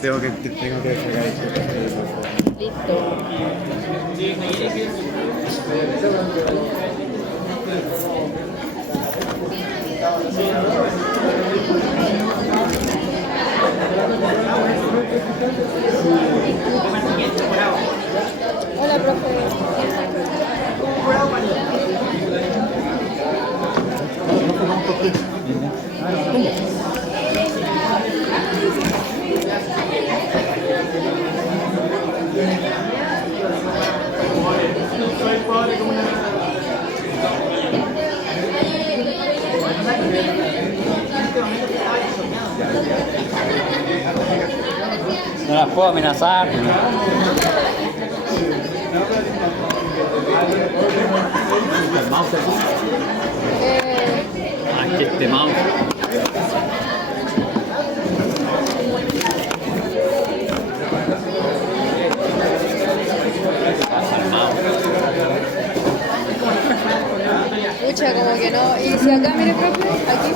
Tengo que descargar esto. Listo. Hola, No las puedo amenazar. El mouse. Que este mouse. Pucha, como que no. Y si acá, mire, profe, aquí.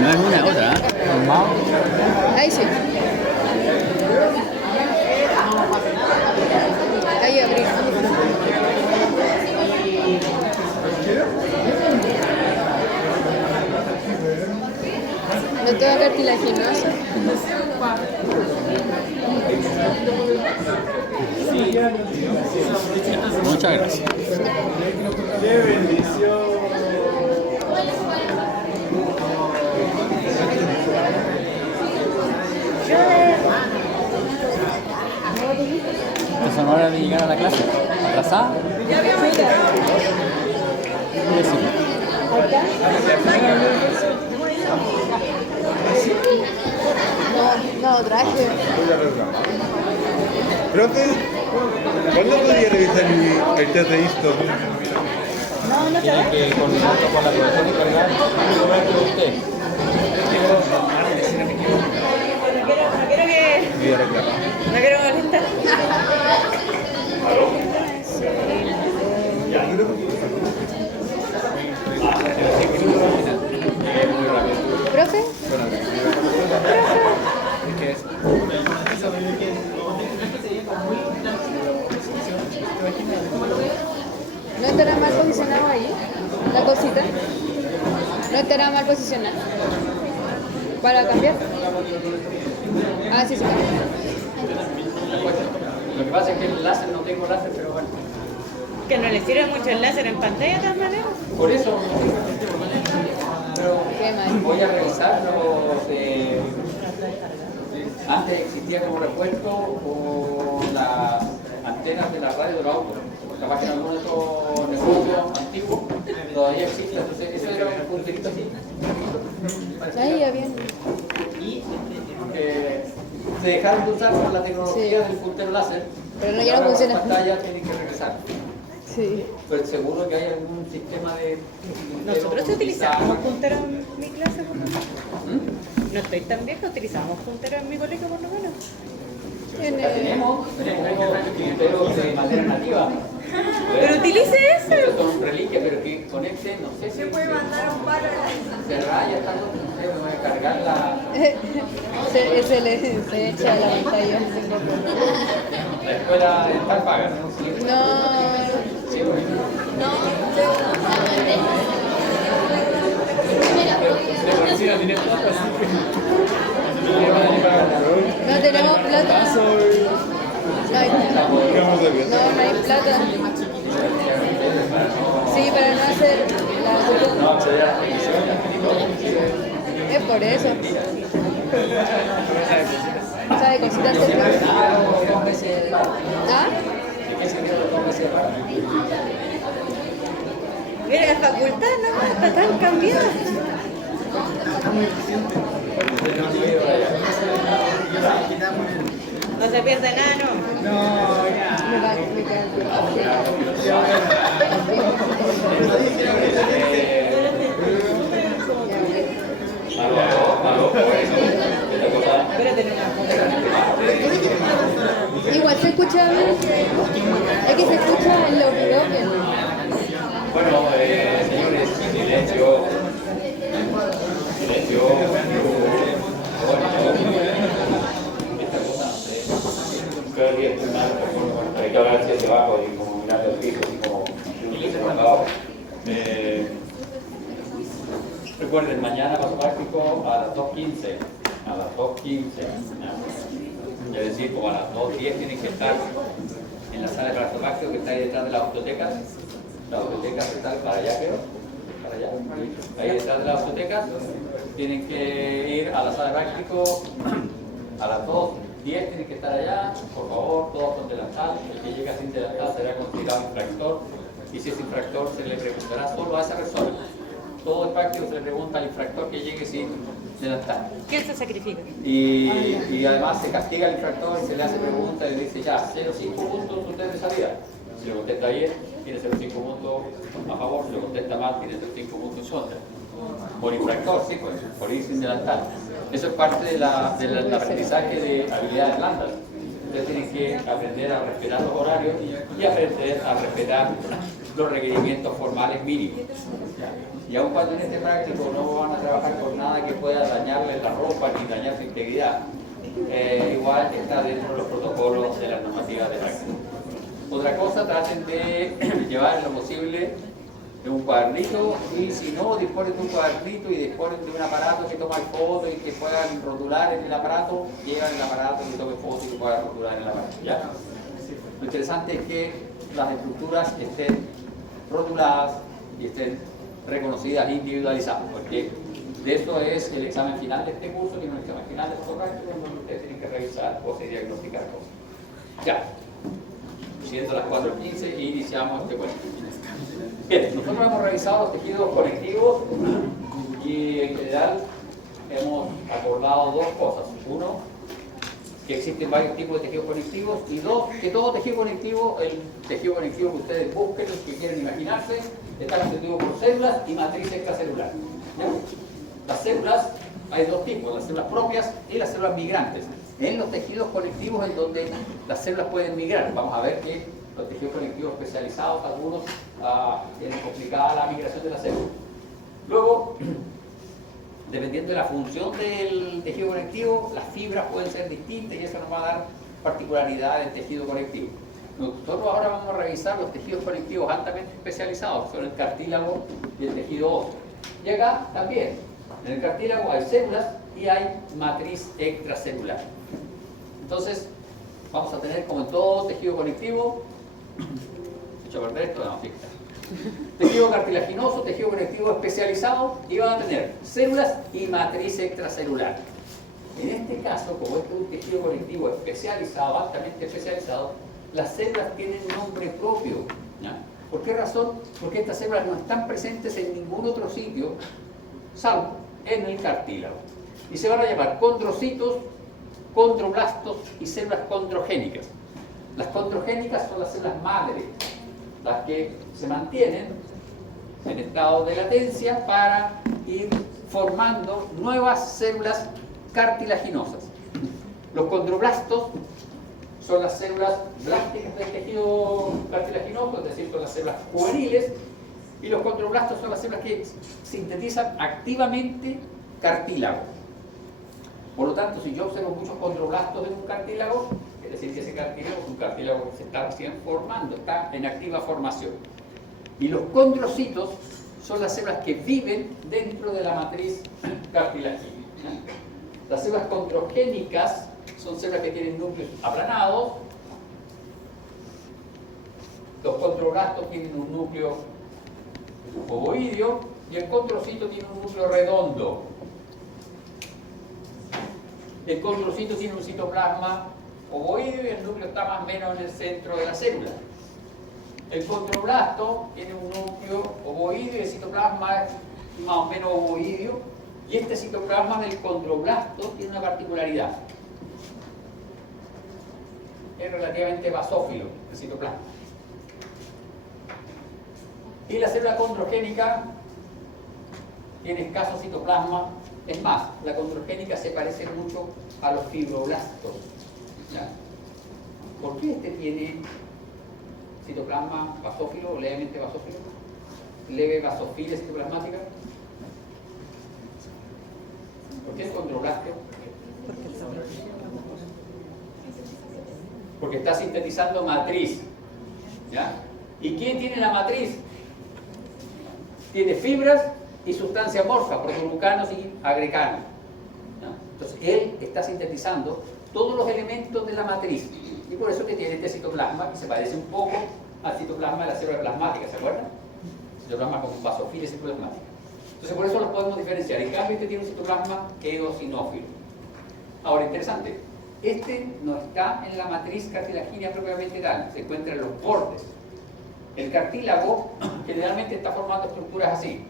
No es una otra, ¿eh? El mouse. Ahí sí. Ahí abrí. No todo cartilaginoso. Muchas gracias. ¡Qué bendición! ¿Es hora de llegar a la clase? ¿Atrasada? Ya habíamos ido. No, traje. Profe, ¿cuándo podría revisar el test de esto? Tiene que coordinarlo con la profesora encargada y lo va a hacer usted. No quiero molestar. ¿Profe? ¿No estará mal posicionado ahí? ¿La cosita? ¿No estará mal posicionado? ¿Para cambiar? Ah, sí, sí cambia. Lo que pasa es que el láser no tengo láser, pero bueno. Que no le sirve mucho el láser en pantalla de todas maneras. Por eso Qué mal. voy a revisar los de... Antes existía como repuesto con las antenas de la radio de los autos. Capaz que en algunos de estos negocios antiguos todavía existe. Entonces eso era un punterito así. Ahí ya bien. Y se dejaron de usar por la tecnología del puntero láser. Pero no, Y ya no ahora las funciona. pantallas tienen que regresar. Sí. Pues seguro que hay algún sistema de... Nosotros utilizábamos punteros en mi clase, por lo menos. No estoy tan vieja, utilizábamos punteros en mi colegio, por lo menos. Tenemos unos punteros de madera nativa. Pero utilice eso. Estos son reliquias, pero que conecten, no sé si... Se puede mandar un palo se raya, tanto, no sé, me voy a cargar la... se echa la pantalla. La escuela está paga, ¿no? No. Sí, bueno. No tenemos plata. No hay plata. No hay plata. Sí, para no hacer la... Es por eso. ¿Sabe cositas de plata? ¿Ah? Mira, la facultad no está tan cambiada. No se pierde nada, ¿no? Me va a explicar. Igual se escucha bien. Es que se escucha en los videos. Bueno, señores, silencio. Silencio. Esta cosa cada día estoy mal, hay que hablar hacia abajo y como mirando el piso, así como abajo. Recuerden, mañana paso práctico a las 2:15. A las 2:15. ¿No? Es decir, como a las 2:10 tienen que estar en la sala de paso práctico que está ahí detrás de la autoteca. La autoteca está para allá, creo. Para allá. Ahí detrás de la autoteca. Tienen que ir a la sala de práctico a las 2:10 tienen que estar allá, por favor, todos con delantal. El que llega sin delantal será considerado infractor, y si es infractor se le preguntará solo a esa persona. Todo el práctico se le pregunta al infractor que llegue sin delantal. ¿Quién se sacrifica? Y además se castiga al infractor y se le hace pregunta y le dice ya, 0,5 puntos usted de salida. Si le contesta bien, tiene 0,5 puntos a favor, si le contesta mal, tiene 0,5 puntos en contra. Por infractor, sí, por ir sin delantal. Eso es parte del aprendizaje de habilidades blandas. Ustedes tienen que aprender a respetar los horarios y aprender a respetar los requerimientos formales mínimos. Y aun cuando en este práctico no van a trabajar con nada que pueda dañarle la ropa ni dañar su integridad, igual está dentro de los protocolos de las normativas de práctica. Otra cosa, traten de llevar en lo posible un cuadernito, y si no, disponen de un cuadernito y disponen de un aparato que toma fotos y que puedan rotular en el aparato, llevan el aparato y tomen fotos y que puedan rotular en el aparato. ¿Ya? Lo interesante es que las estructuras estén rotuladas y estén reconocidas, individualizadas, porque de eso es el examen final de este curso, y un examen final de fotográfico en donde ustedes tienen que revisar cosas y diagnosticar cosas. Ya, siendo las 4:15 y iniciamos este cuento. Bien, nosotros hemos revisado los tejidos conectivos y en general hemos acordado dos cosas. Uno, que existen varios tipos de tejidos conectivos, y dos, que todo tejido conectivo, el tejido conectivo que ustedes busquen, los que quieren imaginarse, está constituido por células y matriz extracelular. ¿Ya? Las células, hay dos tipos, las células propias y las células migrantes. En los tejidos conectivos en donde las células pueden migrar, vamos a ver que los tejidos conectivos especializados, algunos tienen complicada la migración de las células. Luego, dependiendo de la función del tejido conectivo, las fibras pueden ser distintas y eso nos va a dar particularidades del tejido conectivo. Nosotros ahora vamos a revisar los tejidos conectivos altamente especializados, que son el cartílago y el tejido óseo. Y acá también, en el cartílago hay células y hay matriz extracelular. Entonces, vamos a tener, como en todo tejido conectivo, hecho a perder esto, no, sí está. Tejido cartilaginoso, tejido conectivo especializado, y van a tener células y matriz extracelular. En este caso, como este es un tejido conectivo especializado, altamente especializado, las células tienen nombre propio. ¿Ya? ¿Por qué razón? Porque estas células no están presentes en ningún otro sitio, salvo en el cartílago. Y se van a llamar condrocitos, condroblastos y células condrogénicas. Las condrogénicas son las células madre, las que se mantienen en estado de latencia para ir formando nuevas células cartilaginosas. Los condroblastos son las células blásticas del tejido cartilaginoso, es decir, son las células juveniles, y los condroblastos son las células que sintetizan activamente cartílago. Por lo tanto, si yo observo muchos condroblastos en un cartílago, es decir, que ese cartílago es un cartílago que se está recién formando, está en activa formación. Y los condrocitos son las células que viven dentro de la matriz cartilaginosa. Las células condrogénicas son células que tienen núcleos aplanados. Los condroblastos tienen un núcleo ovoideo y el condrocito tiene un núcleo redondo. El condrocito tiene un citoplasma ovoideo y el núcleo está más o menos en el centro de la célula. El condroblasto tiene un núcleo ovoideo y el citoplasma es más o menos ovoideo, y este citoplasma del condroblasto tiene una particularidad. Es relativamente basófilo el citoplasma. Y la célula condrogénica tiene escaso citoplasma. Es más, la condrogénica se parece mucho a los fibroblastos. ¿Ya? ¿Por qué este tiene citoplasma basófilo o levemente basófilo? Leve basofilia citoplasmática. ¿Por qué es condroblasto? porque está sintetizando matriz. ¿Ya? ¿Y quién tiene la matriz? Tiene fibras y sustancia amorfa, protoglucanos y agreganos. ¿Ya? Entonces, él está sintetizando todos los elementos de la matriz. Y por eso que tiene este citoplasma, que se parece un poco al citoplasma de la célula plasmática, ¿se acuerdan? Citoplasma como basófila y citoplasmática. Entonces, por eso los podemos diferenciar. En cambio, este tiene un citoplasma eosinófilo. Ahora, interesante. Este no está en la matriz cartilagínea propiamente tal, se encuentra en los bordes. El cartílago generalmente está formando estructuras así,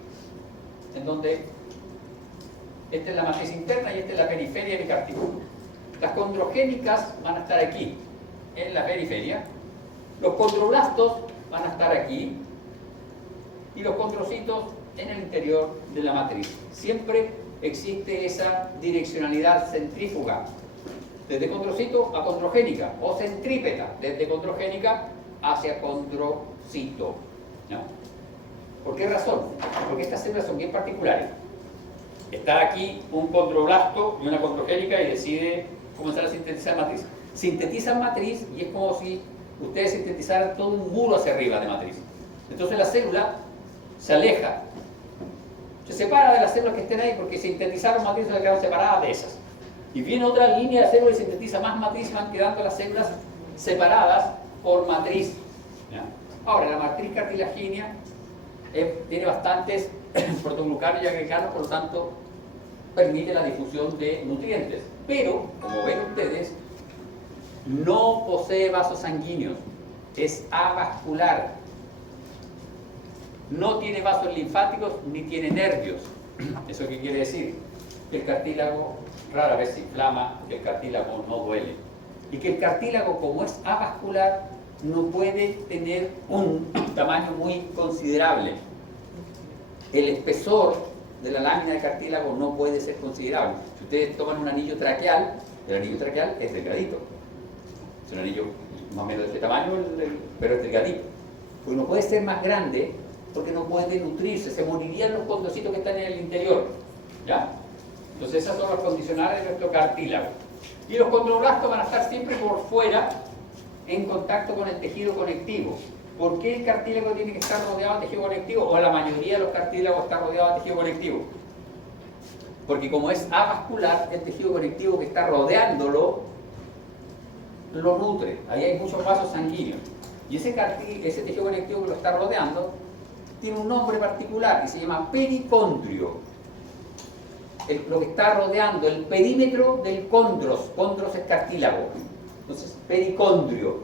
en donde esta es la matriz interna y esta es la periferia del cartílago. Las condrogénicas van a estar aquí, en la periferia. Los condroblastos van a estar aquí y los condrocitos en el interior de la matriz. Siempre existe esa direccionalidad centrífuga, desde condrocito a condrogénica, o centrípeta, desde condrogénica hacia condrocito. ¿No? ¿Por qué razón? Porque estas células son bien particulares. Está aquí un condroblasto y una condrogénica y decide comenzar a sintetizar matriz. Sintetizan matriz y es como si ustedes sintetizaran todo un muro hacia arriba de matriz. Entonces la célula se aleja, se separa de las células que estén ahí porque sintetizaron matriz y se quedaron separadas de esas. Y viene otra línea de células y sintetiza más matriz y van quedando las células separadas por matriz. ¿Ya? Ahora, la matriz cartilagínea tiene bastantes protoglucanos y agreganos, por lo tanto, permite la difusión de nutrientes. Pero, como ven ustedes, no posee vasos sanguíneos, es avascular. No tiene vasos linfáticos ni tiene nervios. ¿Eso qué quiere decir? Que el cartílago rara vez se inflama, que el cartílago no duele. Y que el cartílago, como es avascular, no puede tener un tamaño muy considerable. El espesor de la lámina de cartílago no puede ser considerable. Si ustedes toman un anillo traqueal, el anillo traqueal es delgadito. Es un anillo más o menos de este tamaño, pero es delgadito. Porque no puede ser más grande porque no puede nutrirse, se morirían los condrocitos que están en el interior. ¿Ya? Entonces esas son los condicionales de nuestro cartílago. Y los condroblastos van a estar siempre por fuera en contacto con el tejido conectivo. ¿Por qué el cartílago tiene que estar rodeado de tejido conectivo? O la mayoría de los cartílagos está rodeado de tejido conectivo. Porque como es avascular, el tejido conectivo que está rodeándolo lo nutre. Ahí hay muchos vasos sanguíneos. Y ese tejido conectivo que lo está rodeando tiene un nombre particular que se llama pericondrio. Lo que está rodeando el perímetro del condros. Condros es cartílago. Entonces, pericondrio,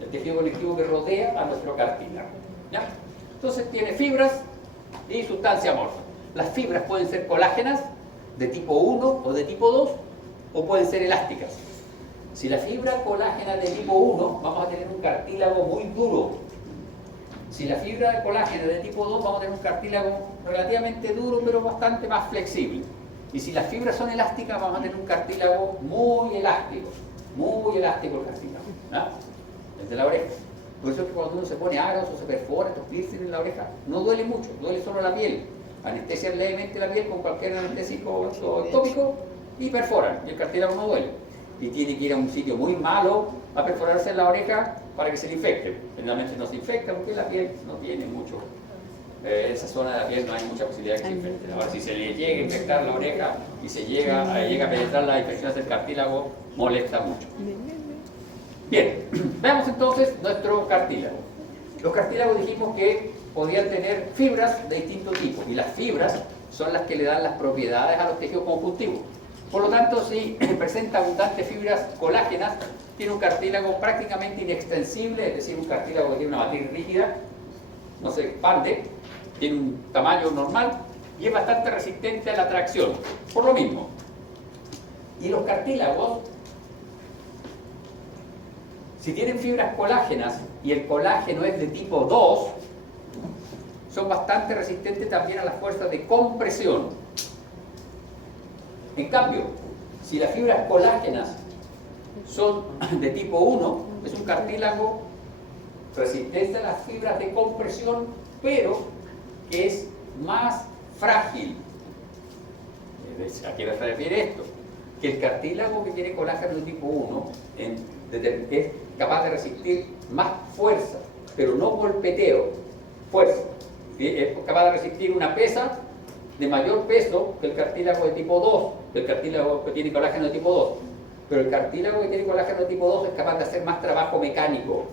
el tejido conectivo que rodea a nuestro cartílago. ¿Ya? Entonces tiene fibras y sustancia amorfa. Las fibras pueden ser colágenas de tipo 1 o de tipo 2 o pueden ser elásticas. Si la fibra colágena de tipo 1, vamos a tener un cartílago muy duro. Si la fibra colágena de tipo 2, vamos a tener un cartílago relativamente duro pero bastante más flexible. Y si las fibras son elásticas, vamos a tener un cartílago muy elástico el cartílago, ¿no? Desde la oreja. Por eso es que cuando uno se pone aros o se perfora estos piercing en la oreja, no duele mucho, duele solo la piel. Anestesian levemente la piel con cualquier anestésico tópico y perforan, y el cartílago no duele. Y tiene que ir a un sitio muy malo a perforarse en la oreja para que se le infecte. Generalmente no se infecta porque la piel no tiene mucho. En esa zona de la piel no hay mucha posibilidad de que se infecte. Ahora, si se le llega a infectar la oreja y se llega a penetrar la infección del cartílago, molesta mucho. Bien, veamos entonces nuestro cartílago. Los cartílagos dijimos que podían tener fibras de distintos tipos y las fibras son las que le dan las propiedades a los tejidos conjuntivos. Por lo tanto, si presenta abundantes fibras colágenas, tiene un cartílago prácticamente inextensible, es decir, un cartílago que tiene una matriz rígida, no se expande, tiene un tamaño normal y es bastante resistente a la tracción, por lo mismo. Y los cartílagos, si tienen fibras colágenas y el colágeno es de tipo 2, son bastante resistentes también a las fuerzas de compresión. En cambio, si las fibras colágenas son de tipo 1, es un cartílago resistente a las fibras de compresión, pero que es más frágil. ¿A qué se refiere esto? Que el cartílago que tiene colágeno de tipo 1, es capaz de resistir más fuerza, pero no golpeteo, fuerza. Es capaz de resistir una pesa de mayor peso que el cartílago de tipo 2, que el cartílago que tiene colágeno de tipo 2. Pero el cartílago que tiene colágeno de tipo 2 es capaz de hacer más trabajo mecánico,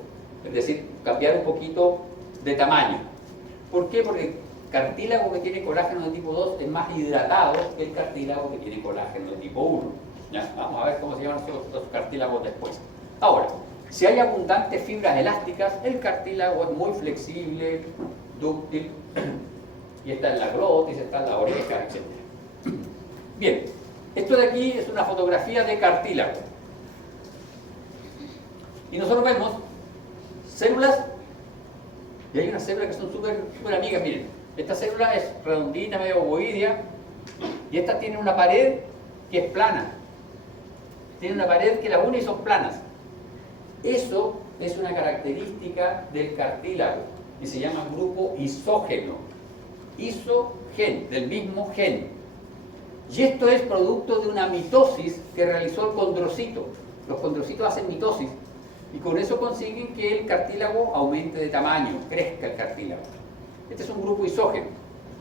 es decir, cambiar un poquito de tamaño. ¿Por qué? Porque el cartílago que tiene colágeno de tipo 2 es más hidratado que el cartílago que tiene colágeno de tipo 1. ¿Ya? Vamos a ver cómo se llaman los cartílagos después. Ahora, si hay abundantes fibras elásticas, el cartílago es muy flexible, dúctil, y está en la glotis, está en la oreja, etc. Bien, esto de aquí es una fotografía de cartílago. Y nosotros vemos células, y hay unas células que son súper amigas, miren. Esta célula es redondita, medio ovoidea, y esta tiene una pared que es plana. Tiene una pared que la une y son planas. Eso es una característica del cartílago y se llama grupo isógeno. Isogen, del mismo gen. Y esto es producto de una mitosis que realizó el condrocito. Los condrocitos hacen mitosis y con eso consiguen que el cartílago aumente de tamaño, crezca el cartílago. Este es un grupo isógeno.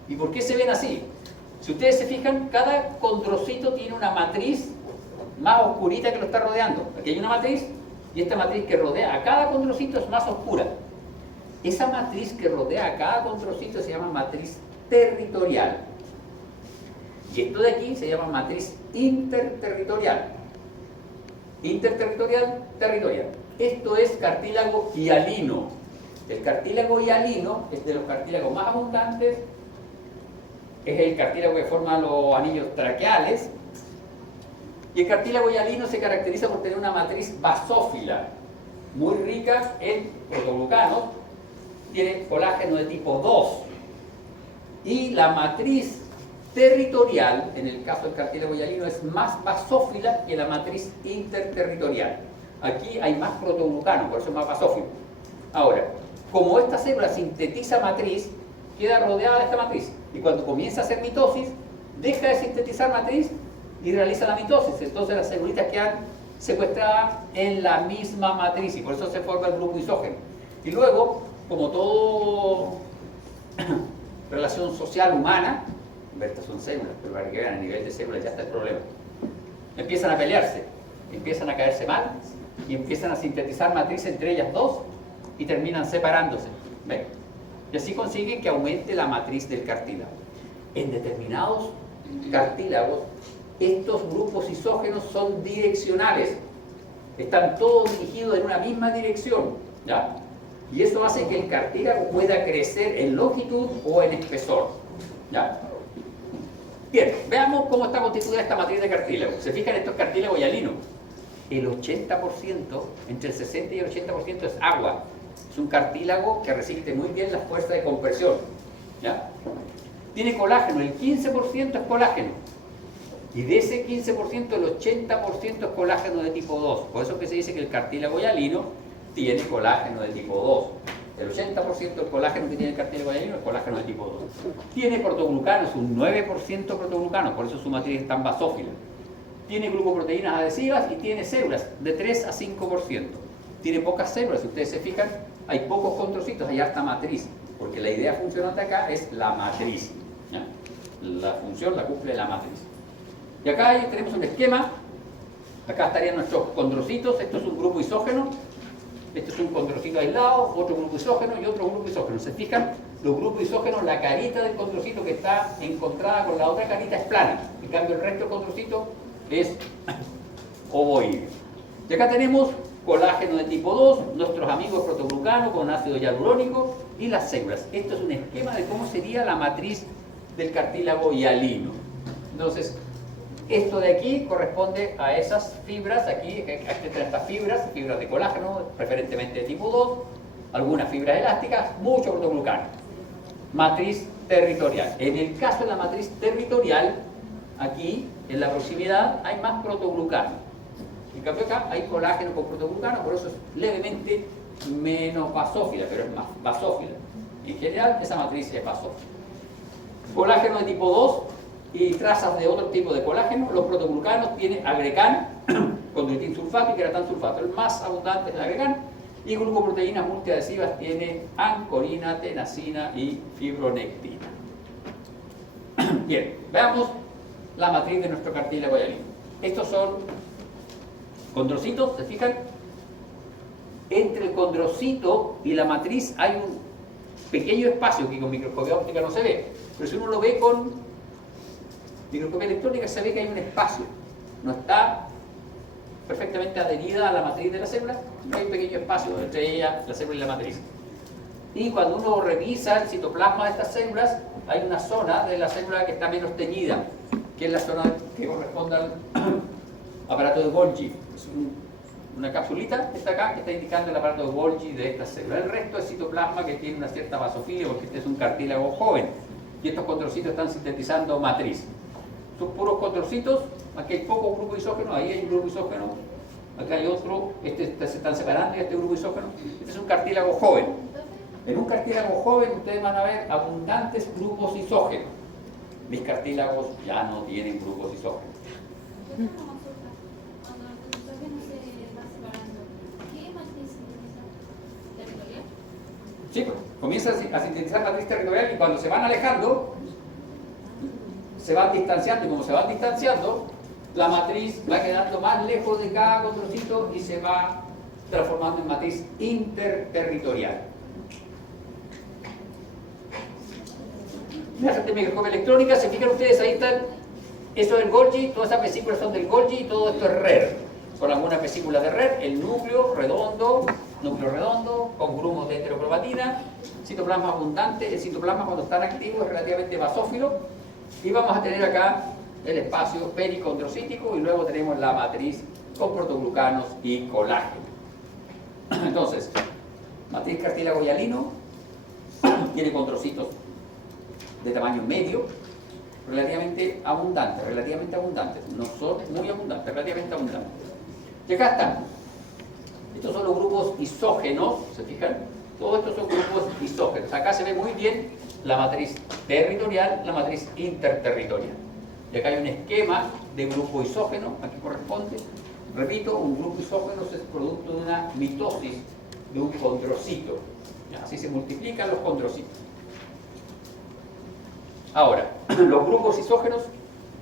¿Y por qué se ven así? Si ustedes se fijan, cada condrocito tiene una matriz más oscurita que lo está rodeando. Aquí hay una matriz y esta matriz que rodea a cada condrocito es más oscura. Esa matriz que rodea a cada condrocito se llama matriz territorial. Y esto de aquí se llama matriz interterritorial. Interterritorial, territorial. Esto es cartílago hialino. El cartílago hialino es de los cartílagos más abundantes. Es el cartílago que forma los anillos traqueales. Y el cartílago hialino se caracteriza por tener una matriz basófila, muy rica en protoglucanos, tiene colágeno de tipo 2. Y la matriz territorial, en el caso del cartílago hialino, es más basófila que la matriz interterritorial. Aquí hay más protoglucanos, por eso es más basófilo. Ahora, como esta célula sintetiza matriz, queda rodeada de esta matriz. Y cuando comienza a hacer mitosis, deja de sintetizar matriz y realiza la mitosis. Entonces las celulitas quedan secuestradas en la misma matriz y por eso se forma el grupo isógeno. Y luego, como todo relación social humana, estas son células, pero para que vean a nivel de células ya está el problema. Empiezan a pelearse, empiezan a caerse mal y empiezan a sintetizar matriz entre ellas dos y terminan separándose. ¿Ven? Y así consiguen que aumente la matriz del cartílago. En determinados cartílagos, estos grupos isógenos son direccionales. Están todos dirigidos en una misma dirección. ¿Ya? Y eso hace que el cartílago pueda crecer en longitud o en espesor. ¿Ya? Bien, veamos cómo está constituida esta matriz de cartílago. Se fijan, estos cartílagos hialinos. El 80%, entre el 60 y el 80% es agua. Es un cartílago que resiste muy bien las fuerzas de compresión. ¿Ya? Tiene colágeno, el 15% es colágeno. Y de ese 15%, el 80% es colágeno de tipo 2. Por eso que se dice que el cartílago hialino tiene colágeno de tipo 2. El 80% del colágeno que tiene el cartílago hialino es colágeno de tipo 2. Tiene protoglucanos, un 9% protoglucanos, por eso su matriz es tan basófila. Tiene glucoproteínas adhesivas y tiene células de 3 a 5%. Tiene pocas células, si ustedes se fijan, hay pocos condrocitos, hay harta matriz, porque la idea funcionante acá es la matriz. ¿Ya? La función la cumple la matriz. Y acá tenemos un esquema. Acá estarían nuestros condrocitos. Esto es un grupo isógeno. Este es un condrocito aislado, otro grupo isógeno y otro grupo isógeno. ¿Se fijan? Los grupos isógenos, la carita del condrocito que está encontrada con la otra carita es plana. En cambio, el resto del condrocito es ovoide. Y acá tenemos colágeno de tipo 2, nuestros amigos protoglucanos con ácido hialurónico y las células. Esto es un esquema de cómo sería la matriz del cartílago hialino. Entonces, esto de aquí corresponde a esas fibras, aquí están estas fibras de colágeno, preferentemente de tipo 2, algunas fibras elásticas, mucho protoglucano. Matriz territorial. En el caso de la matriz territorial, aquí en la proximidad hay más protoglucano. En cambio acá hay colágeno con protoglucano, por eso es levemente menos basófila, pero es más basófila. En general esa matriz es basófila. Colágeno de tipo 2 y trazas de otro tipo de colágeno. Los protoglucanos tienen agrecan, condroitin sulfato y queratan sulfato. El más abundante es el agrecan. Y glucoproteínas multiadhesivas tiene ancorina, tenasina y fibronectina. Bien, veamos la matriz de nuestro cartílago hialino. Estos son condrocitos, ¿se fijan? Entre el condrocito y la matriz hay un pequeño espacio que con microscopía óptica no se ve, pero si uno lo ve con microscopía electrónica se ve que hay un espacio, no está perfectamente adherida a la matriz de la célula, no hay un pequeño espacio entre ella, la célula y la matriz. Y cuando uno revisa el citoplasma de estas células, hay una zona de la célula que está menos teñida, que es la zona que corresponde al aparato de Golgi. Es una capsulita que está acá, que está indicando el aparato de Golgi de esta célula. El resto es citoplasma que tiene una cierta basofilia, porque este es un cartílago joven. Y estos condrocitos están sintetizando matriz. Son puros condrocitos, aquí hay poco grupo isógeno, ahí hay un grupo isógeno, acá hay otro, se están separando y este grupo isógeno. Este es un cartílago joven. En un cartílago joven ustedes van a ver abundantes grupos isógenos. Mis cartílagos ya no tienen grupos isógenos. Sí, pues, comienza a sintetizar matriz territorial y cuando se van alejando, se van distanciando, y como se van distanciando, la matriz va quedando más lejos de cada condrocito y se va transformando en matriz interterritorial. De microscopia electrónica, se fijan ustedes, ahí están, eso es el Golgi, todas esas vesículas son del Golgi y todo esto es RER, con algunas vesículas de RER, el núcleo redondo, con grumos de heterocromatina, citoplasma abundante. El citoplasma cuando está activo es relativamente basófilo, y vamos a tener acá el espacio pericondrocítico y luego tenemos la matriz con protoglucanos y colágeno. Entonces, matriz cartílago hialino tiene condrocitos de tamaño medio, relativamente abundantes, no son muy abundantes, relativamente abundantes. Y acá están. Estos son los grupos isógenos, ¿se fijan? Todos estos son grupos isógenos. Acá se ve muy bien la matriz territorial, la matriz interterritorial. Y acá hay un esquema de grupo isógeno, aquí corresponde. Repito, un grupo isógeno es producto de una mitosis de un condrocito. Así se multiplican los condrocitos. Ahora, los grupos isógenos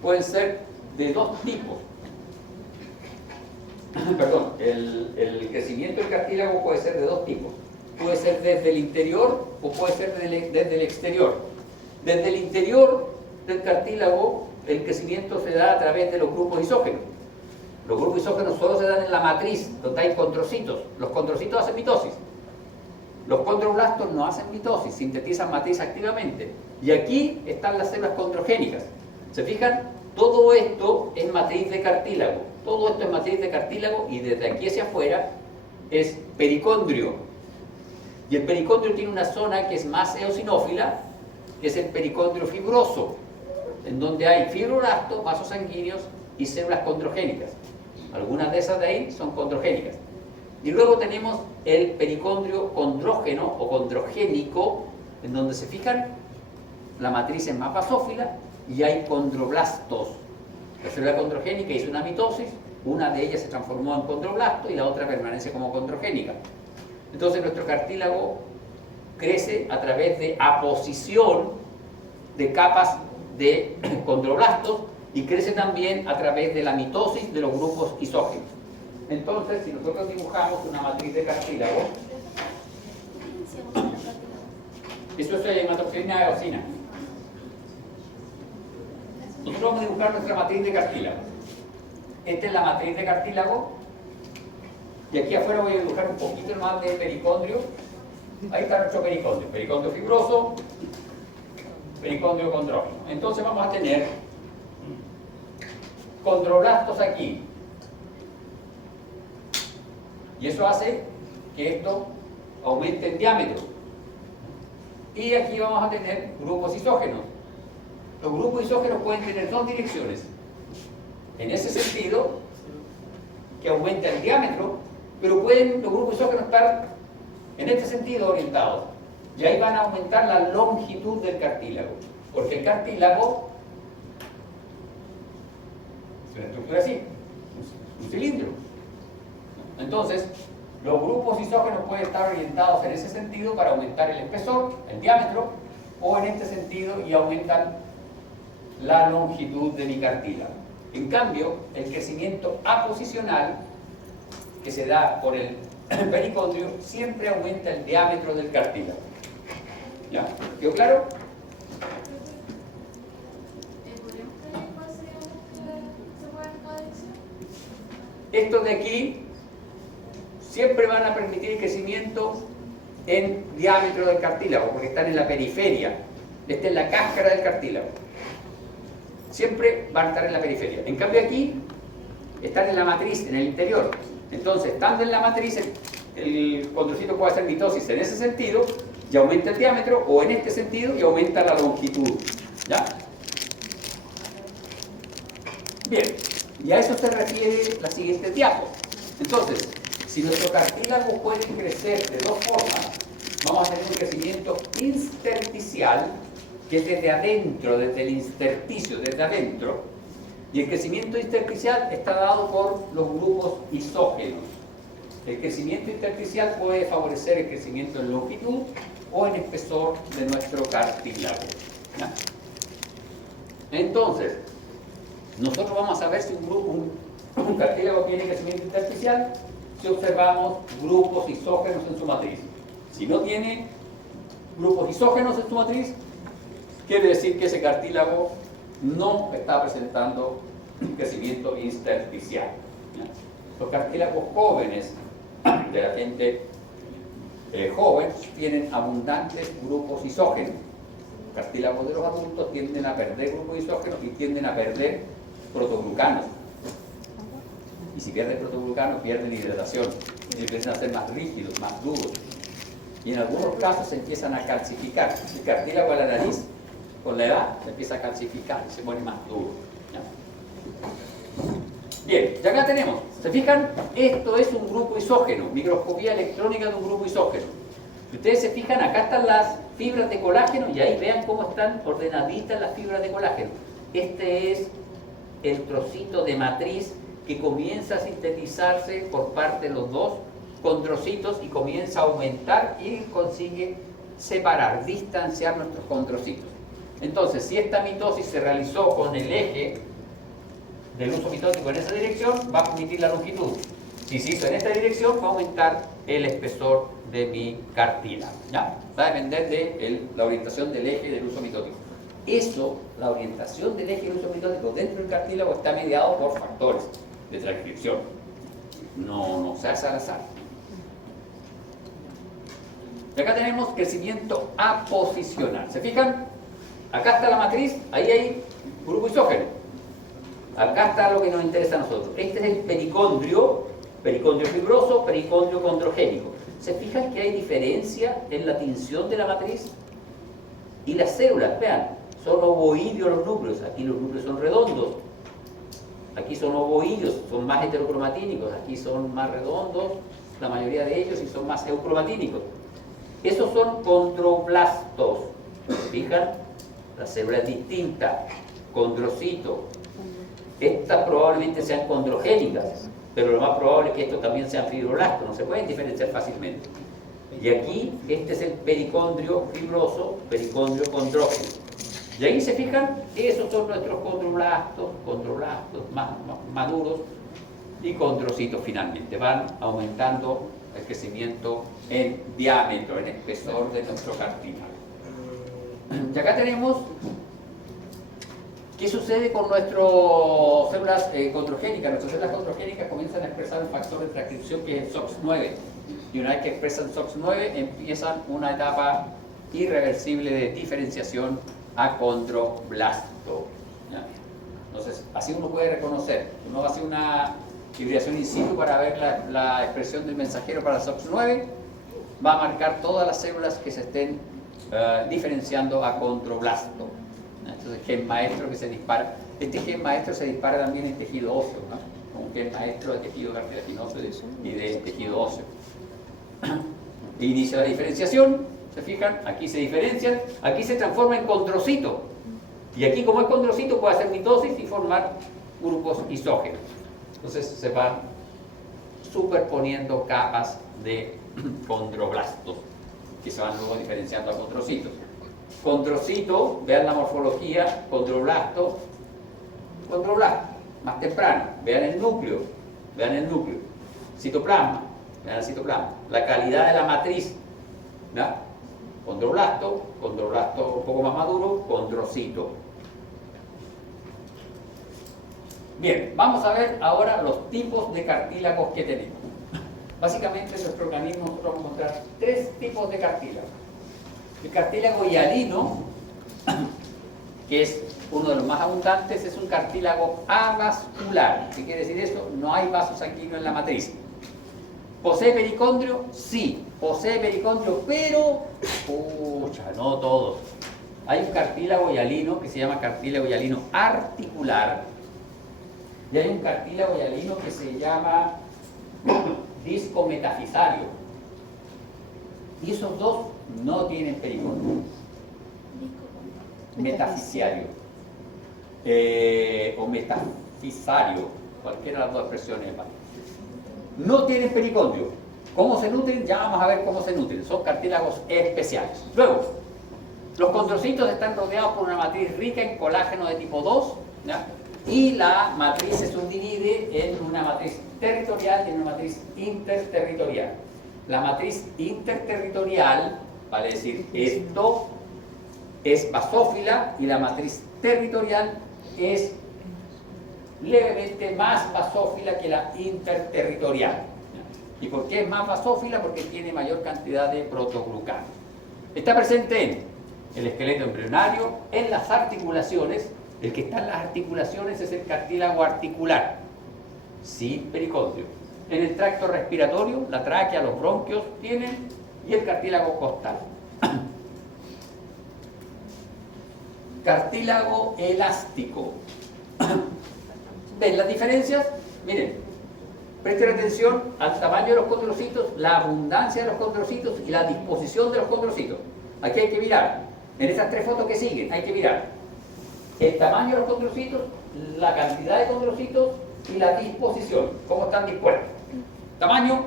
pueden ser de dos tipos. Perdón, el crecimiento del cartílago puede ser de dos tipos. Puede ser desde el interior o puede ser desde el exterior. Desde el interior del cartílago, el crecimiento se da a través de los grupos isógenos. Los grupos isógenos solo se dan en la matriz, donde hay condrocitos. Los condrocitos hacen mitosis. Los condroblastos no hacen mitosis, sintetizan matriz activamente. Y aquí están las células condrogénicas. ¿Se fijan? Todo esto es matriz de cartílago. Todo esto es matriz de cartílago y desde aquí hacia afuera es pericondrio. Y el pericondrio tiene una zona que es más eosinófila, que es el pericondrio fibroso, en donde hay fibroblastos, vasos sanguíneos y células condrogénicas. Algunas de esas de ahí son condrogénicas. Y luego tenemos el pericondrio condrógeno o condrogénico, en donde se fijan, la matriz es más basófila y hay condroblastos. La célula condrogénica hizo una mitosis, una de ellas se transformó en condroblasto y la otra permanece como condrogénica. Entonces nuestro cartílago crece a través de aposición de capas de condroblastos y crece también a través de la mitosis de los grupos isógenos. Entonces, si nosotros dibujamos una matriz de cartílago, eso es hematoxilina de eosina. Nosotros vamos a dibujar nuestra matriz de cartílago. Esta es la matriz de cartílago. Y aquí afuera voy a dibujar un poquito más de pericondrio. Ahí está nuestro pericondrio. Pericondrio fibroso, pericondrio condrógeno. Entonces vamos a tener condroblastos aquí. Y eso hace que esto aumente en diámetro. Y aquí vamos a tener grupos isógenos. Los grupos isógenos pueden tener dos direcciones. En ese sentido, que aumenta el diámetro, pero pueden los grupos isógenos estar en este sentido orientados. Y ahí van a aumentar la longitud del cartílago. Porque el cartílago Es una estructura así, un cilindro. Entonces, los grupos isógenos pueden estar orientados en ese sentido para aumentar el espesor, el diámetro, o en este sentido y aumentan la longitud de mi cartílago. En cambio, el crecimiento aposicional, que se da por el pericondrio, siempre aumenta el diámetro del cartílago. ¿Ya? ¿Quedó claro? Estos de aquí siempre van a permitir el crecimiento en diámetro del cartílago, porque están en la periferia. Esta es la cáscara del cartílago. Siempre van a estar en la periferia. En cambio aquí, están en la matriz, en el interior. Entonces, estando en la matriz, el condrocito puede hacer mitosis en ese sentido, y aumenta el diámetro, o en este sentido, y aumenta la longitud. ¿Ya? Bien, y a eso se refiere la siguiente diapo. Entonces, si nuestro cartílago puede crecer de dos formas, vamos a tener un crecimiento intersticial, que es desde adentro, desde el intersticio, desde adentro, y el crecimiento intersticial está dado por los grupos isógenos. El crecimiento intersticial puede favorecer el crecimiento en longitud o en espesor de nuestro cartílago. ¿Ya? Entonces, nosotros vamos a ver si un cartílago tiene crecimiento intersticial si observamos grupos isógenos en su matriz. Si no tiene grupos isógenos en su matriz, quiere decir que ese cartílago no está presentando crecimiento intersticial. ¿Ya? Los cartílagos jóvenes de la gente joven tienen abundantes grupos isógenos. Los cartílagos de los adultos tienden a perder grupos isógenos y tienden a perder protoglucanos. Y si pierden protoglucanos, pierden hidratación y empiezan a ser más rígidos, más duros. Y en algunos casos se empiezan a calcificar. El cartílago de la nariz, con la edad, se empieza a calcificar y se pone más duro. ¿Ya? Bien, y acá tenemos, ¿se fijan? Esto es un grupo isógeno, microscopía electrónica de un grupo isógeno. Si ustedes se fijan, acá están las fibras de colágeno y ahí vean cómo están ordenaditas las fibras de colágeno. Este es el trocito de matriz que comienza a sintetizarse por parte de los dos condrocitos y comienza a aumentar y consigue separar, distanciar nuestros condrocitos. Entonces, si esta mitosis se realizó con el eje del uso mitótico en esa dirección, va a permitir la longitud. Si se hizo en esta dirección, va a aumentar el espesor de mi cartílago. ¿Ya? Va a depender de la orientación del eje del uso mitótico. Eso, la orientación del eje del uso mitótico dentro del cartílago está mediado por factores de transcripción. No se hace al azar. Y acá tenemos crecimiento aposicional. ¿Se fijan? Acá está la matriz, ahí hay grupo isógeno. Acá está lo que nos interesa a nosotros. Este es el pericondrio fibroso, pericondrio condrogénico. ¿Se fijan que hay diferencia en la tinción de la matriz? Y las células, vean, son ovoideos los núcleos. Aquí los núcleos son redondos. Aquí son ovoideos, son más heterocromatínicos. Aquí son más redondos, la mayoría de ellos, y son más eucromatínicos. Esos son condroblastos. ¿Se fijan? La célula es distinta. Condrocito. Estas probablemente sean condrogénicas, pero lo más probable es que estos también sean fibroblastos. No se pueden diferenciar fácilmente. Y aquí, este es el pericondrio fibroso, pericondrio condrógeno. Y ahí se fijan, esos son nuestros condroblastos más maduros y condrocitos finalmente. Van aumentando el crecimiento en diámetro, en espesor de nuestro cartílago. Y acá tenemos qué sucede con nuestras células condrogénicas. Nuestras células condrogénicas comienzan a expresar un factor de transcripción que es el SOX9. Y una vez que expresan SOX9, empiezan una etapa irreversible de diferenciación a condroblasto. ¿Ya? Entonces, así uno puede reconocer. Uno hace una hibridación in situ para ver la expresión del mensajero para SOX9. Va a marcar todas las células que se estén diferenciando a condroblasto. Entonces, gen maestro que se dispara. Este gen maestro se dispara también en tejido óseo, ¿no? Un gen maestro de tejido cartilaginoso y de tejido óseo. Inicia la diferenciación, ¿se fijan? Aquí se diferencian, aquí se transforma en condrocito. Y aquí, como es condrocito, puede hacer mitosis y formar grupos isógenos. Entonces se van superponiendo capas de condroblastos que se van luego diferenciando a condrocitos. Condrocito, vean la morfología, condroblasto, más temprano, vean el núcleo, citoplasma, vean el citoplasma, la calidad de la matriz, ¿verdad? Condroblasto un poco más maduro, condrocito. Bien, vamos a ver ahora los tipos de cartílagos que tenemos. Básicamente en nuestro organismo nosotros vamos a encontrar 3 tipos de cartílagos. El cartílago hialino, que es uno de los más abundantes, es un cartílago avascular. ¿Qué quiere decir eso? No hay vaso sanguíneo en la matriz. ¿Posee pericondrio? Sí, posee pericondrio, pero no todos. Hay un cartílago hialino que se llama cartílago hialino articular y hay un cartílago hialino que se llama disco metafisario. Y esos dos no tienen pericondrio. Metafisiario o metafisario, cualquiera de las dos expresiones vale. No tienen pericondrio. ¿Cómo se nutren? Ya vamos a ver cómo se nutren. Son cartílagos especiales. Luego, los condrocitos están rodeados por una matriz rica en colágeno de tipo 2, ¿ya? Y la matriz se subdivide en una matriz territorial y en una matriz interterritorial. La matriz interterritorial, vale decir, esto es basófila y la matriz territorial es levemente más basófila que la interterritorial. ¿Y por qué es más basófila? Porque tiene mayor cantidad de protoglucano. Está presente en el esqueleto embrionario, en las articulaciones. El que está en las articulaciones es el cartílago articular, sin pericondrio. En el tracto respiratorio, la tráquea, los bronquios tienen, y el cartílago costal. Cartílago elástico. ¿Ven las diferencias? Miren, presten atención al tamaño de los condrocitos, la abundancia de los condrocitos y la disposición de los condrocitos. Aquí hay que mirar, en estas 3 fotos que siguen, hay que mirar el tamaño de los condrocitos, la cantidad de condrocitos y la disposición, cómo están dispuestos. Tamaño,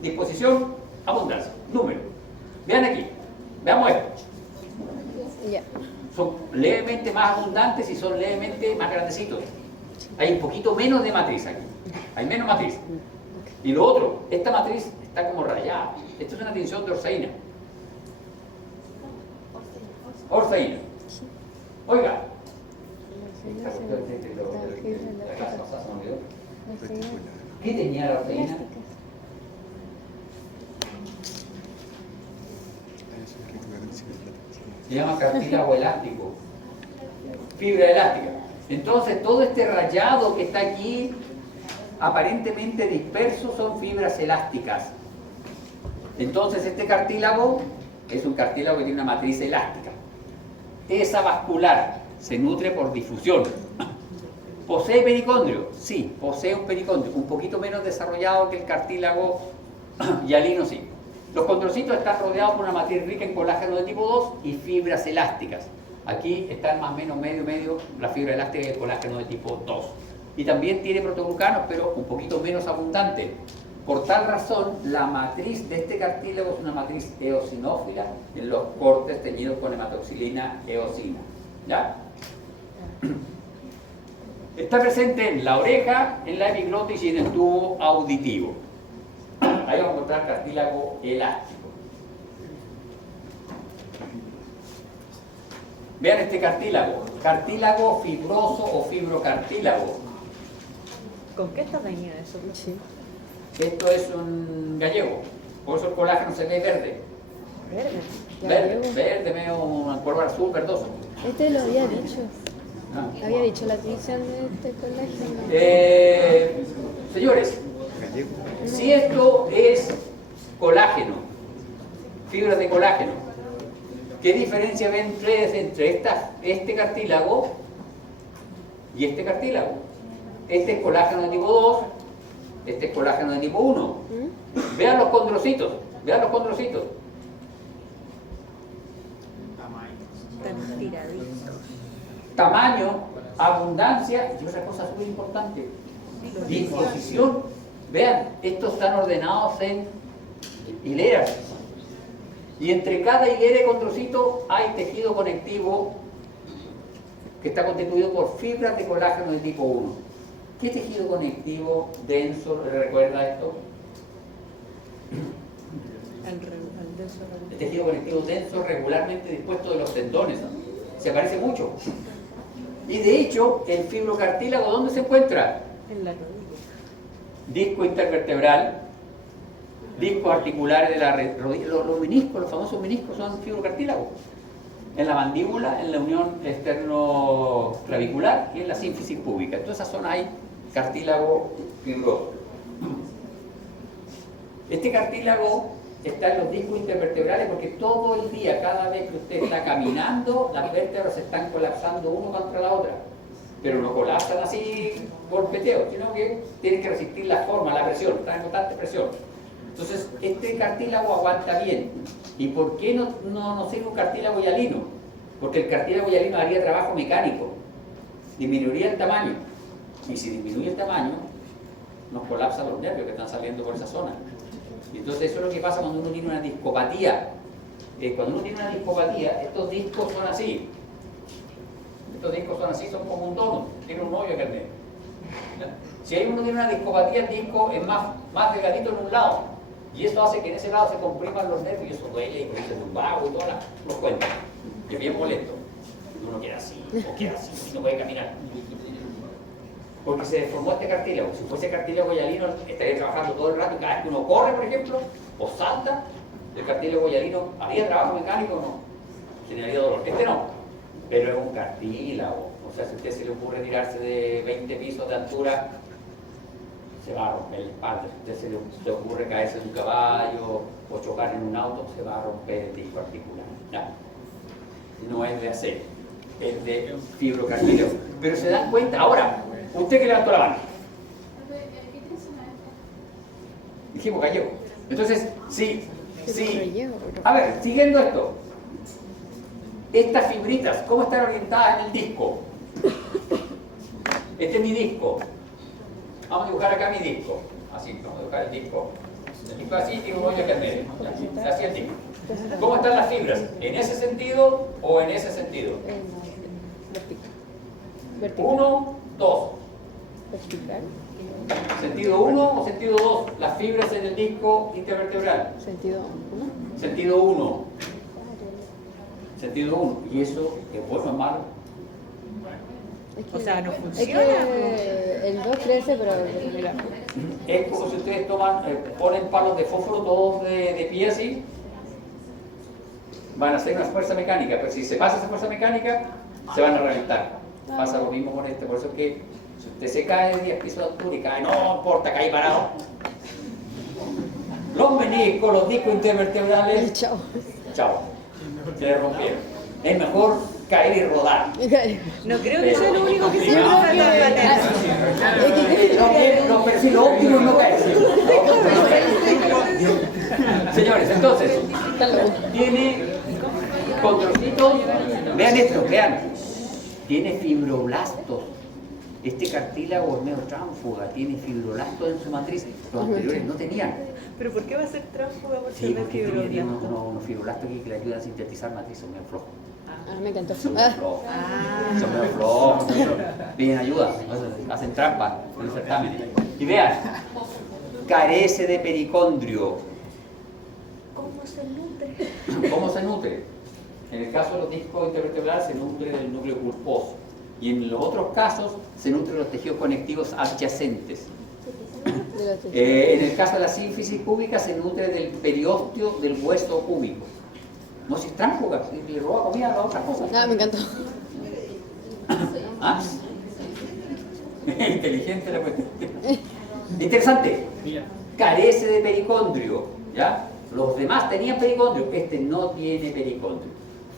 disposición, abundancia, número. Vean aquí, veamos esto. Son levemente más abundantes y son levemente más grandecitos. Hay un poquito menos de matriz aquí. Hay menos matriz. Y lo otro, esta matriz está como rayada. Esto es una tinción de orceína. Orceína. Oiga. ¿Qué tenía la orceína? Se llama cartílago elástico. Fibra elástica. Entonces todo este rayado que está aquí, aparentemente disperso, son fibras elásticas. Entonces este cartílago es un cartílago que tiene una matriz elástica. Es avascular, se nutre por difusión. ¿Posee pericondrio? Sí, posee un pericondrio, un poquito menos desarrollado que el cartílago hialino, sí. Los condrocitos están rodeados por una matriz rica en colágeno de tipo 2 y fibras elásticas. Aquí están más o menos medio la fibra elástica y el colágeno de tipo 2. Y también tiene protoglucanos, pero un poquito menos abundante. Por tal razón, la matriz de este cartílago es una matriz eosinófila en los cortes teñidos con hematoxilina eosina. ¿Ya? Está presente en la oreja, en la epiglotis y en el tubo auditivo. Ahí vamos a encontrar cartílago elástico. Vean este cartílago fibroso o fibrocartílago. ¿Con qué está dañado eso? Sí. Esto es un gallego, por eso el colágeno se ve verde. Verde, medio un color azul verdoso. Este lo había dicho. Había dicho la tinción de este colágeno. Señores, si esto es colágeno, fibras de colágeno, ¿qué diferencia ven entre este cartílago y este cartílago? Este es colágeno de tipo 2, este es colágeno de tipo 1. Vean los condrocitos, Están tiraditos. Tamaño, abundancia y otra cosa súper importante, disposición. Vean, estos están ordenados en hileras. Y entre cada hilera y condrocito hay tejido conectivo que está constituido por fibras de colágeno de tipo 1. ¿Qué tejido conectivo denso recuerda esto? El tejido conectivo denso regularmente dispuesto de los tendones. Se parece mucho. Y de hecho, el fibrocartílago, ¿dónde se encuentra? En la rodilla. Disco intervertebral, discos articulares de la rodilla, los meniscos, los famosos meniscos son fibrocartílagos. En la mandíbula, en la unión externo-clavicular y en la sínfisis púbica. En toda esa zona hay cartílago fibroso. Este cartílago está en los discos intervertebrales porque todo el día, cada vez que usted está caminando, las vértebras se están colapsando uno contra la otra. Pero no colapsan así por peteo, sino que tienen que resistir la forma, la presión, están en constante presión. Entonces, este cartílago aguanta bien. ¿Y por qué no sirve un cartílago hialino? Porque el cartílago hialino haría trabajo mecánico, disminuiría el tamaño. Y si disminuye el tamaño, nos colapsan los nervios que están saliendo por esa zona. Y entonces eso es lo que pasa cuando uno tiene una discopatía. Cuando uno tiene una discopatía, estos discos son así. Estos discos son así, son como un donut, tiene un hoyo acá en medio. Si uno tiene una discopatía, el disco es más delgadito en un lado. Y eso hace que en ese lado se compriman los nervios y eso duele y produce un vago y todas los cuentos. Es bien molesto. Uno queda así, o queda así, y no puede caminar. Porque se deformó este cartílago. Si fuese cartílago hialino, estaría trabajando todo el rato y cada vez que uno corre, por ejemplo, o salta, el cartílago hialino, ¿haría trabajo mecánico o no? Generaría dolor. Este no, pero es un cartílago. O sea, si a usted se le ocurre tirarse de 20 pisos de altura, se va a romper la espalda. Si a usted se le ocurre caerse de un caballo o chocar en un auto, se va a romper el disco articular. No es de acero, es de fibrocartílago. Pero se dan cuenta, ahora, usted que levantó la mano. Dijimos gallego. Entonces, sí. A ver, siguiendo esto. Estas fibritas, ¿cómo están orientadas en el disco? Este es mi disco. Vamos a dibujar acá mi disco. Así, vamos a dibujar el disco. El disco así y un hoyo acá en medio. Así el disco. ¿Cómo están las fibras? ¿En ese sentido o en ese sentido? Vertical. 1, 2. Vertical. ¿Sentido 1 o sentido 2? Las fibras en el disco intervertebral. Sentido 1. Sentido 1. Sentido 1. ¿Y eso es bueno o malo? O sea, no Es funciona. que el 2 crece, pero mira. Es como si ustedes ponen palos de fósforo todos de pie así. Van a hacer una fuerza mecánica, pero si se pasa esa fuerza mecánica, se van a reventar. Pasa lo mismo con este, por eso es que si usted se cae de 10 pisos de altura y cae, no importa, cae parado. Los meniscos, los discos intervertebrales, Chao. chao, se le rompieron. Es mejor caer y rodar. No creo que sea lo único que se Yo va a creo que- No, pero si lo óptimo es no caer. Señores, entonces, tiene condrocitos, vean esto, vean, tiene fibroblastos. Este cartílago es medio tránfuga, tiene fibroblastos en su matriz, los anteriores no tenían. ¿Pero por qué va a ser tránsfuga por Sí, ser porque tiene fibroblasto? unos fibroblastos que le ayudan a sintetizar matrices, medio flojos. Ah, me encantó. Son medio flojos. Son medio flojos. Piden ayuda, hacen trampa en los certámenes. Y vean, carece de pericondrio. ¿Cómo se nutre? ¿Cómo se nutre? En el caso de los discos intervertebrales se nutre del núcleo pulposo y en los otros casos se nutre de los tejidos conectivos adyacentes. En el caso de la sínfisis púbica se nutre del periósteo del hueso púbico. No, si es tránfuga, si le roba comida a las otras cosas. Ah, me encantó. ¿Ah? Inteligente la cuestión. Interesante. Carece de pericondrio, ¿ya? Los demás tenían pericondrio, este no tiene pericondrio.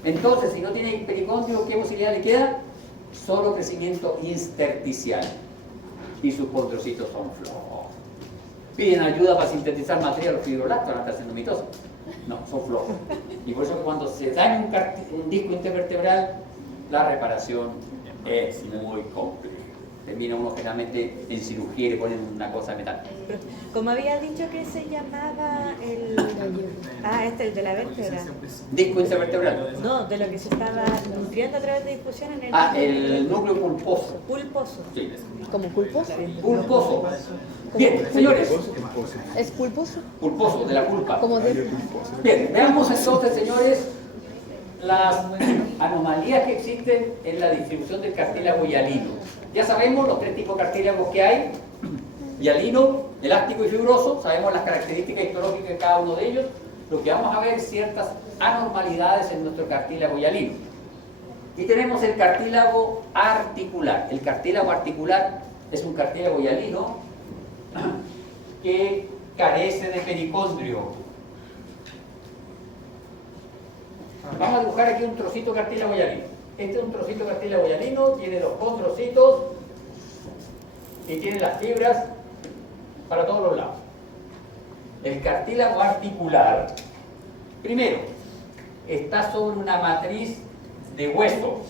Entonces, si no tiene pericondrio, ¿qué posibilidad le queda? Solo crecimiento intersticial. Y sus condrocitos son flojos. Piden ayuda para sintetizar materia los fibroblastos, van a estar haciendo mitosis. No, son flojos. Y por eso cuando se daña un disco intervertebral, la reparación Es muy complejo. Termina uno generalmente en cirugía y le ponen una cosa de metal. Como había dicho que se llamaba el... Ah, el de la vértebra. Disco intervertebral. No, de lo que se estaba nutriendo a través de difusión en el... Ah, el núcleo pulposo. Pulposo. Sí. ¿Como pulposo? Pulposo. Bien, señores. ¿Es pulposo? Pulposo, de la pulpa. Como de... Bien, veamos entonces, señores, las anomalías que existen en la distribución del cartílago hialino. Ya sabemos los 3 tipos de cartílagos que hay: hialino, elástico y fibroso. Sabemos las características histológicas de cada uno de ellos. Lo que vamos a ver es ciertas anormalidades en nuestro cartílago hialino. Y tenemos el cartílago articular. El cartílago articular es un cartílago hialino que carece de pericondrio. Vamos a dibujar aquí un trocito de cartílago hialino. Este es un trocito de cartílago hialino, tiene los condrocitos y tiene las fibras para todos los lados. El cartílago articular, primero, está sobre una matriz de hueso.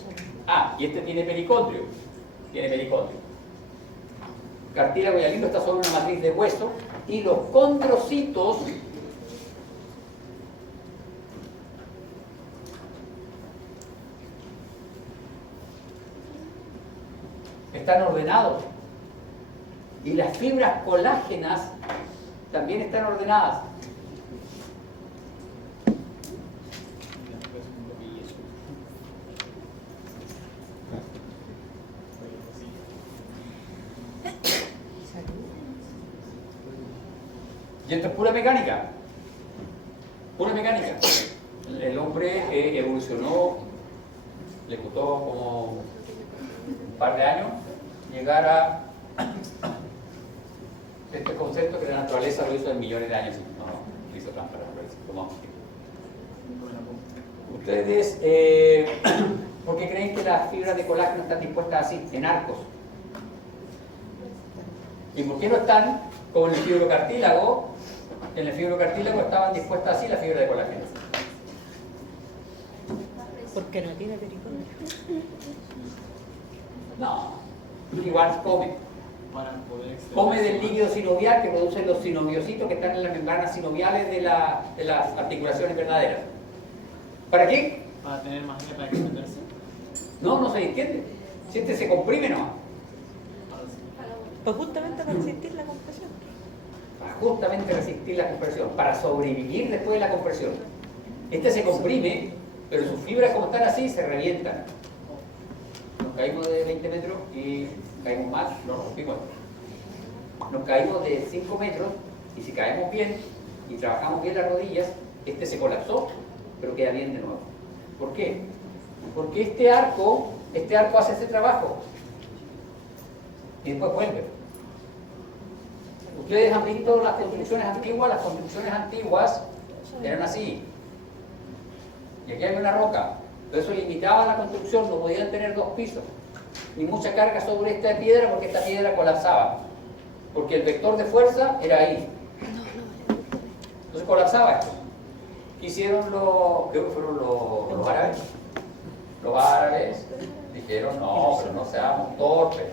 Ah, y este tiene pericondrio. Tiene pericondrio. El cartílago hialino está sobre una matriz de hueso y los condrocitos están ordenados y las fibras colágenas también están ordenadas. Y esto es pura mecánica. Pura mecánica. El hombre evolucionó, le costó como un par de años llegar a este concepto que la naturaleza lo hizo en millones de años. No, lo hizo trampa la naturaleza. Tomamos tiempo. Ustedes, ¿por qué creen que las fibras de colágeno están dispuestas así, en arcos? ¿Y por qué no están como en el fibrocartílago? En el fibrocartílago estaban dispuestas así las fibras de colágeno. Porque no tiene pericondrio. No, igual come. Come del líquido sinovial que producen los sinoviocitos que están en las membranas sinoviales de las articulaciones verdaderas. ¿Para qué? Para tener más aire para extenderse. No, no se entiende. Si este se comprime nomás. Pues justamente para resistir la compresión. Para justamente resistir la compresión, para sobrevivir después de la compresión. Este se comprime, pero sus fibras como están así se revientan. Nos caímos de 20 metros y caímos más, nos rompimos. Nos caímos de 5 metros y si caemos bien y trabajamos bien las rodillas, este se colapsó, pero queda bien de nuevo. ¿Por qué? Porque este arco hace ese trabajo y después vuelve. Ustedes han visto las construcciones antiguas eran así. Y aquí hay una roca. Pero eso limitaba la construcción, no podían tener 2 pisos. Ni mucha carga sobre esta piedra porque esta piedra colapsaba. Porque el vector de fuerza era ahí. Entonces colapsaba esto. ¿Qué hicieron creo que fueron los árabes? Los árabes dijeron, no, pero no seamos torpes.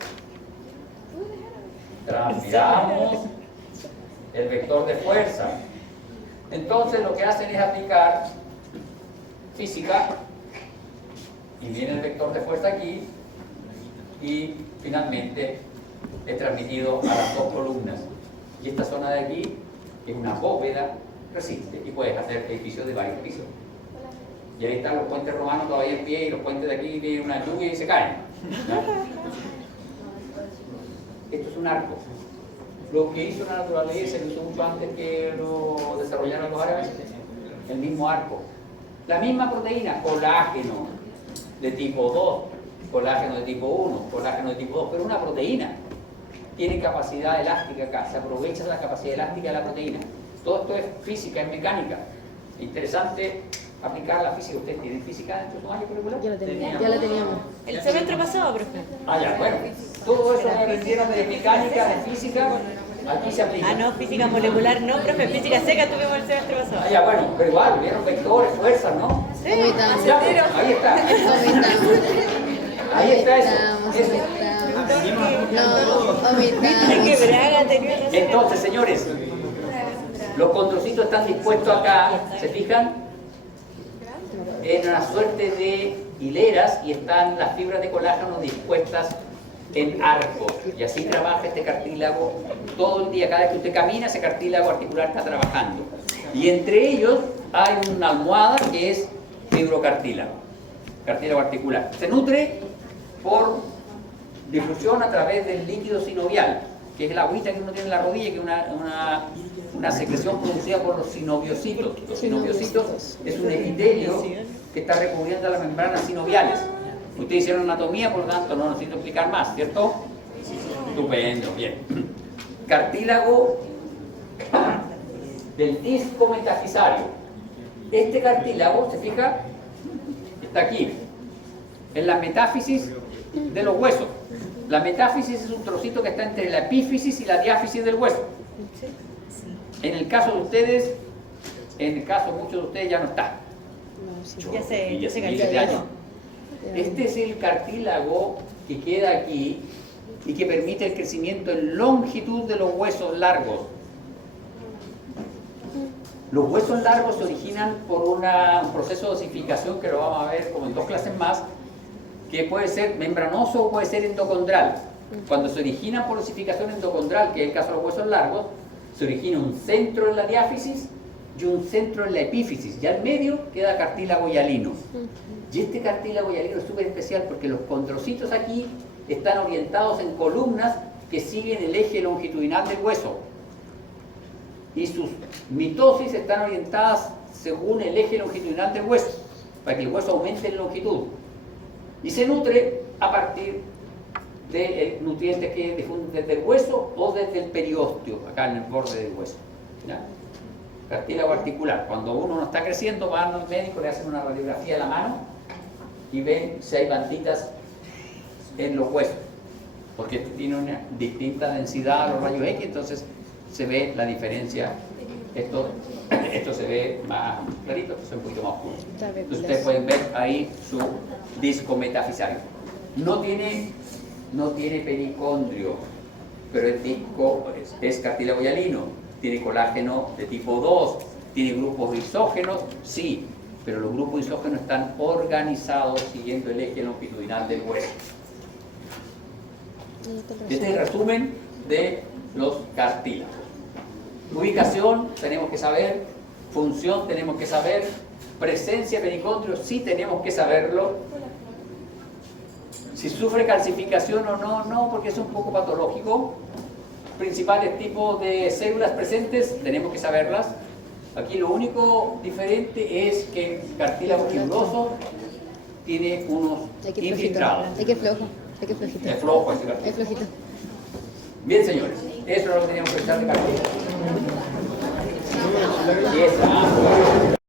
Transfiramos el vector de fuerza. Entonces lo que hacen es aplicar física y viene el vector de fuerza aquí y finalmente es transmitido a las 2 columnas. Y esta zona de aquí es una bóveda, resiste y puedes hacer edificios de varios pisos. Y ahí están los puentes romanos todavía en pie y los puentes de aquí vienen una lluvia y se caen. Esto es un arco. Lo que hizo la naturaleza, lo hizo mucho antes que lo desarrollaron los árabes, el mismo arco. La misma proteína, colágeno de tipo 2, colágeno de tipo 1, colágeno de tipo 2, pero una proteína tiene capacidad elástica acá, se aprovecha de la capacidad elástica de la proteína. Todo esto es física, es mecánica. Interesante aplicar la física. ¿Ustedes tienen física dentro de su año curricular? Ya la teníamos. El semestre pasado, profe. Ah, ya, bueno. Todo eso que aprendieron de mecánica, de física, aquí se aplica. Ah, no, física molecular no, profe. Física seca tuvimos el semestre Ah, pasado. ya, bueno, pero igual, vieron vectores, fuerzas, ¿no? Omitamos. Ya, pues, ahí está. Omitamos. Ahí está eso. Omitamos. No, omitamos. Que Braga tenía razón. Entonces, señores, los condrocitos están dispuestos acá, ¿se fijan? En una suerte de hileras y están las fibras de colágeno dispuestas en arcos. Y así trabaja este cartílago todo el día. Cada vez que usted camina, ese cartílago articular está trabajando. Y entre ellos hay una almohada que es fibrocartílago, cartílago articular. Se nutre por difusión a través del líquido sinovial, que es la agüita que uno tiene en la rodilla, que es una secreción producida por los sinoviocitos. Los sinoviocitos es un epitelio que está recubriendo las membranas sinoviales. Ustedes hicieron anatomía, por lo tanto no necesito explicar más, ¿cierto? Estupendo, bien. Cartílago del disco metafisario. Este cartílago, ¿se fija? Está aquí, en la metáfisis de los huesos. La metáfisis es un trocito que está entre la epífisis y la diáfisis del hueso. En el caso de ustedes, en el caso de muchos de ustedes ya no está. Ya se Y cayó. miles de años. Este es el cartílago que queda aquí y que permite el crecimiento en longitud de los huesos largos. Los huesos largos se originan por un proceso de osificación que lo vamos a ver como en 2 clases más, que puede ser membranoso o puede ser endocondral. Cuando se originan por osificación endocondral, que es el caso de los huesos largos, se origina un centro en la diáfisis y un centro en la epífisis, y al medio queda cartílago hialino. Y este cartílago hialino es súper especial porque los condrocitos aquí están orientados en columnas que siguen el eje longitudinal del hueso, y sus mitosis están orientadas según el eje longitudinal del hueso, para que el hueso aumente en longitud, y se nutre a partir de nutrientes que difunden desde el hueso o desde el periósteo, acá en el borde del hueso. ¿Ya? Cartílago articular. Cuando uno no está creciendo, van al médico, le hacen una radiografía de la mano y ven si hay banditas en los huesos, porque tiene una distinta densidad a los rayos X, entonces se ve la diferencia. Esto se ve más clarito, esto es un poquito más oscuro. Entonces ustedes pueden ver ahí su disco metafisario. No tiene pericondrio, pero el disco es cartílago hialino. Tiene colágeno de tipo 2, tiene grupos isógenos, sí, pero los grupos isógenos están organizados siguiendo el eje longitudinal del hueso. Este es el resumen de los cartílagos. Ubicación tenemos que saber, función tenemos que saber, presencia de pericondrio sí tenemos que saberlo. Si sufre calcificación o no, no, porque es un poco patológico. Principales tipos de células presentes, tenemos que saberlas. Aquí lo único diferente es que el cartílago fibroso tiene unos infiltrados. Hay que flojito. Es flojo ese cartílago. Es flojito. Bien, señores, eso es lo que teníamos que echar de cartílago. Y esa,